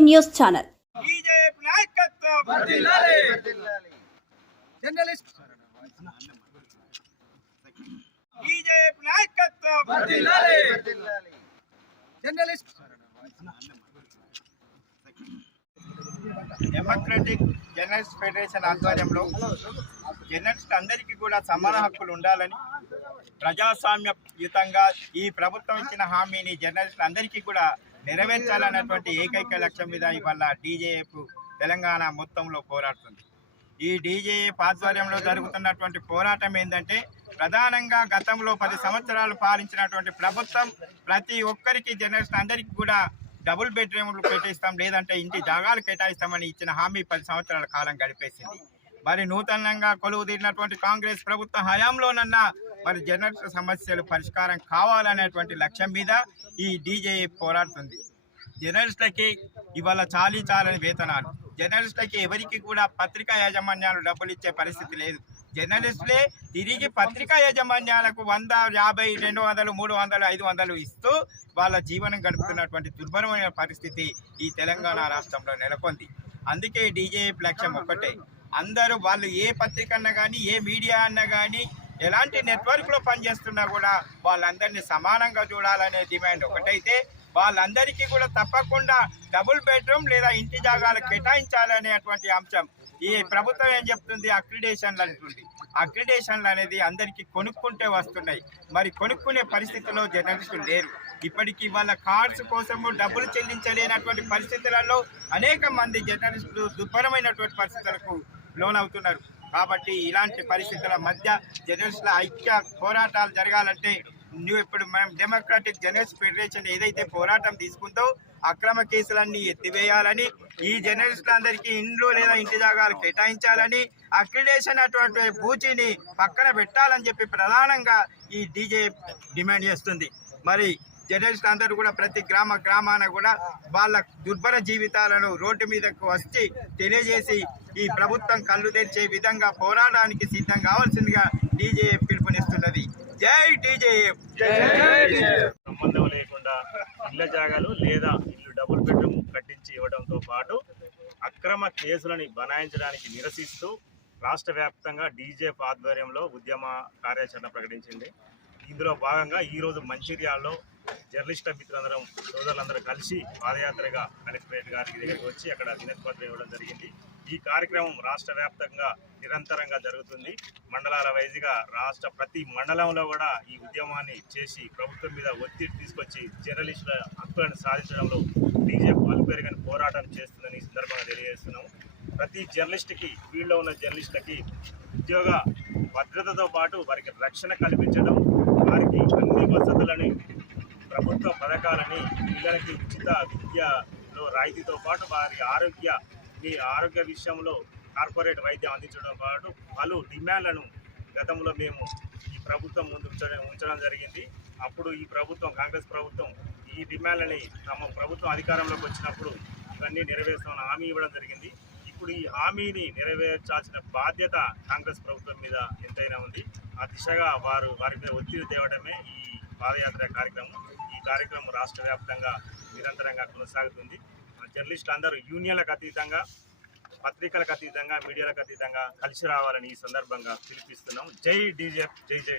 News channel. నాయకత్వం. Journalist. BJP నాయకత్వం. Journalist. Democratic journalist federation ఆధ్వర్యంలో జర్నలిస్ట్ అందరికీ కూడా సమాన హక్కులు ఉండాలని ప్రజాస్వామ్యయుతంగా ఈ ప్రభుత్వం ఇచ్చిన హామీని జర్నలిస్టులు అందరికీ కూడా నెరవేర్చాలన్నటువంటి ఏకైక లక్ష్యం మీద ఇవాళ డీజేఎఫ్ తెలంగాణ మొత్తంలో పోరాడుతుంది. ఈ డీజేఎఫ్ ఆధ్వర్యంలో జరుగుతున్నటువంటి పోరాటం ఏంటంటే ప్రధానంగా గతంలో పది సంవత్సరాలు పాలించినటువంటి ప్రభుత్వం ప్రతి ఒక్కరికి జనరేషన్ అందరికీ కూడా డబుల్ బెడ్రూమ్లు కేటాయిస్తాం లేదంటే ఇంటి జాగాలు కేటాయిస్తామని ఇచ్చిన హామీ పది సంవత్సరాల కాలం గడిపేసింది. మరి నూతనంగా కొలువు తీరినటువంటి కాంగ్రెస్ ప్రభుత్వ హయాంలోనన్నా మరి జర్నలిస్ట్ సమస్యలు పరిష్కారం కావాలనేటువంటి లక్ష్యం మీద ఈ డీజే పోరాడుతుంది. జర్నలిస్టులకి ఇవాళ చాలీ చాలని వేతనాలు. జర్నలిస్టులకి ఎవరికి కూడా పత్రికా యాజమాన్యాలు డబ్బులు ఇచ్చే పరిస్థితి లేదు. జర్నలిస్టులే తిరిగి పత్రికా యాజమాన్యాలకు వంద యాభై రెండు వందలు మూడు వందలు ఐదు వందలు ఇస్తూ వాళ్ళ జీవనం గడుపుతున్నటువంటి దుర్భరమైన పరిస్థితి ఈ తెలంగాణ రాష్ట్రంలో నెలకొంది. అందుకే డీజేఎఫ్ లక్ష్యం ఒక్కటే. అందరూ వాళ్ళు ఏ పత్రిక అన్నా కానీ ఏ మీడియా అన్నా కానీ ఎలాంటి నెట్వర్క్లో పనిచేస్తున్నా కూడా వాళ్ళందరినీ సమానంగా చూడాలనే డిమాండ్ ఒకటైతే వాళ్ళందరికీ కూడా తప్పకుండా డబుల్ బెడ్రూమ్ లేదా ఇంటి జాగాలు కేటాయించాలనేటువంటి అంశం. ఈ ప్రభుత్వం ఏం చెప్తుంది? అక్రిడేషన్లు అంటుంది. అక్రిడేషన్లు అనేది అందరికీ కొనుక్కుంటే వస్తున్నాయి. మరి కొనుక్కునే పరిస్థితిలో జర్నలిస్టులు లేరు. ఇప్పటికీ వాళ్ళ కార్డ్స్ కోసము డబ్బులు చెల్లించలేనటువంటి పరిస్థితులలో అనేక మంది జర్నలిస్టులు దుర్భరమైనటువంటి పరిస్థితులకు లోనవుతున్నారు. కాబట్టి ఇలాంటి పరిస్థితుల మధ్య జర్నలిస్టుల ఐక్య పోరాటాలు జరగాలంటే నువ్వు ఇప్పుడు మనం డెమోక్రాటిక్ జర్నలిస్ట్ ఫెడరేషన్ ఏదైతే పోరాటం తీసుకుందో అక్రమ కేసులన్నీ ఎత్తివేయాలని ఈ జర్నలిస్టులందరికీ ఇండ్లు లేదా ఇంటి జాగాలు కేటాయించాలని అక్రిడేషన్ అటువంటి పూచిని పక్కన పెట్టాలని చెప్పి ప్రధానంగా ఈ డీజే డిమాండ్ చేస్తుంది. మరి జర్నలిస్ట్ అందరూ కూడా ప్రతి గ్రామ గ్రామాన కూడా వాళ్ళ దుర్భర జీవితాలను రోడ్డు మీదకు వచ్చి తెలియజేసి ఈ ప్రభుత్వం కళ్ళు తెరిచే విధంగా పోరాటానికి సిద్ధం కావాల్సిందిగా డీజేఎఫ్ పిలుపునిస్తున్నది. జై డీజేఎఫ్ సంబంధం లేకుండా ఇళ్ళ జాగాలు లేదా ఇల్లు డబుల్ బెడ్రూమ్ కట్టించి ఇవ్వడంతో పాటు అక్రమ కేసులని బనాయించడానికి నిరసిస్తూ రాష్ట్ర వ్యాప్తంగా డీజేఎఫ్ ఆధ్వర్యంలో ఉద్యమ కార్యాచరణ ప్రకటించింది. ఇందులో భాగంగా ఈరోజు మంచిర్యాలలో జర్నలిస్టుల మిత్రులందరం సోదరులందరూ కలిసి పాదయాత్రగా కలెక్టరేట్ గారికి దగ్గరికి వచ్చి అక్కడ వినతిపత్రం ఇవ్వడం జరిగింది. ఈ కార్యక్రమం రాష్ట్ర వ్యాప్తంగా నిరంతరంగా జరుగుతుంది. మండలాల వైజ్గా రాష్ట్ర ప్రతి మండలంలో కూడా ఈ ఉద్యమాన్ని చేసి ప్రభుత్వం మీద ఒత్తిడి తీసుకొచ్చి జర్నలిస్టుల హక్కులను సాధించడంలో బీజేపీ అలుపెరగని పోరాటం చేస్తుందని సందర్భంగా తెలియజేస్తున్నాము. ప్రతి జర్నలిస్ట్కి ఫీల్డ్లో ఉన్న జర్నలిస్టులకి ఉద్యోగ భద్రతతో పాటు వారికి రక్షణ కల్పించడం వారికి అన్ని వసతులని ప్రభుత్వ పథకాలని పిల్లలకి ఉచిత విద్యలో రాయితీతో పాటు వారి ఆరోగ్య మీ ఆరోగ్య విషయంలో కార్పొరేట్ వైద్యం అందించడం పాటు పలు డిమాండ్లను గతంలో మేము ఈ ప్రభుత్వం ముందు ఉంచడం జరిగింది. అప్పుడు ఈ ప్రభుత్వం కాంగ్రెస్ ప్రభుత్వం ఈ డిమాండ్లని తమ ప్రభుత్వం అధికారంలోకి వచ్చినప్పుడు ఇవన్నీ నెరవేర్స్తామని హామీ ఇవ్వడం జరిగింది. ఇప్పుడు ఈ హామీని నెరవేర్చాల్సిన బాధ్యత కాంగ్రెస్ ప్రభుత్వం మీద ఎంతైనా ఉంది. ఆ దిశగా వారు వారి మీద ఒత్తిడి తేవడమే ఈ పాదయాత్ర కార్యక్రమం. ఈ కార్యక్రమం రాష్ట్ర వ్యాప్తంగా నిరంతరంగా కొనసాగుతుంది. జర్నలిస్టులు అందరూ యూనియన్లకు అతీతంగా పత్రికలకు అతీతంగా మీడియాలకు అతీతంగా కలిసి రావాలని ఈ సందర్భంగా పిలిపిస్తున్నాం. జై డీజే జై జై.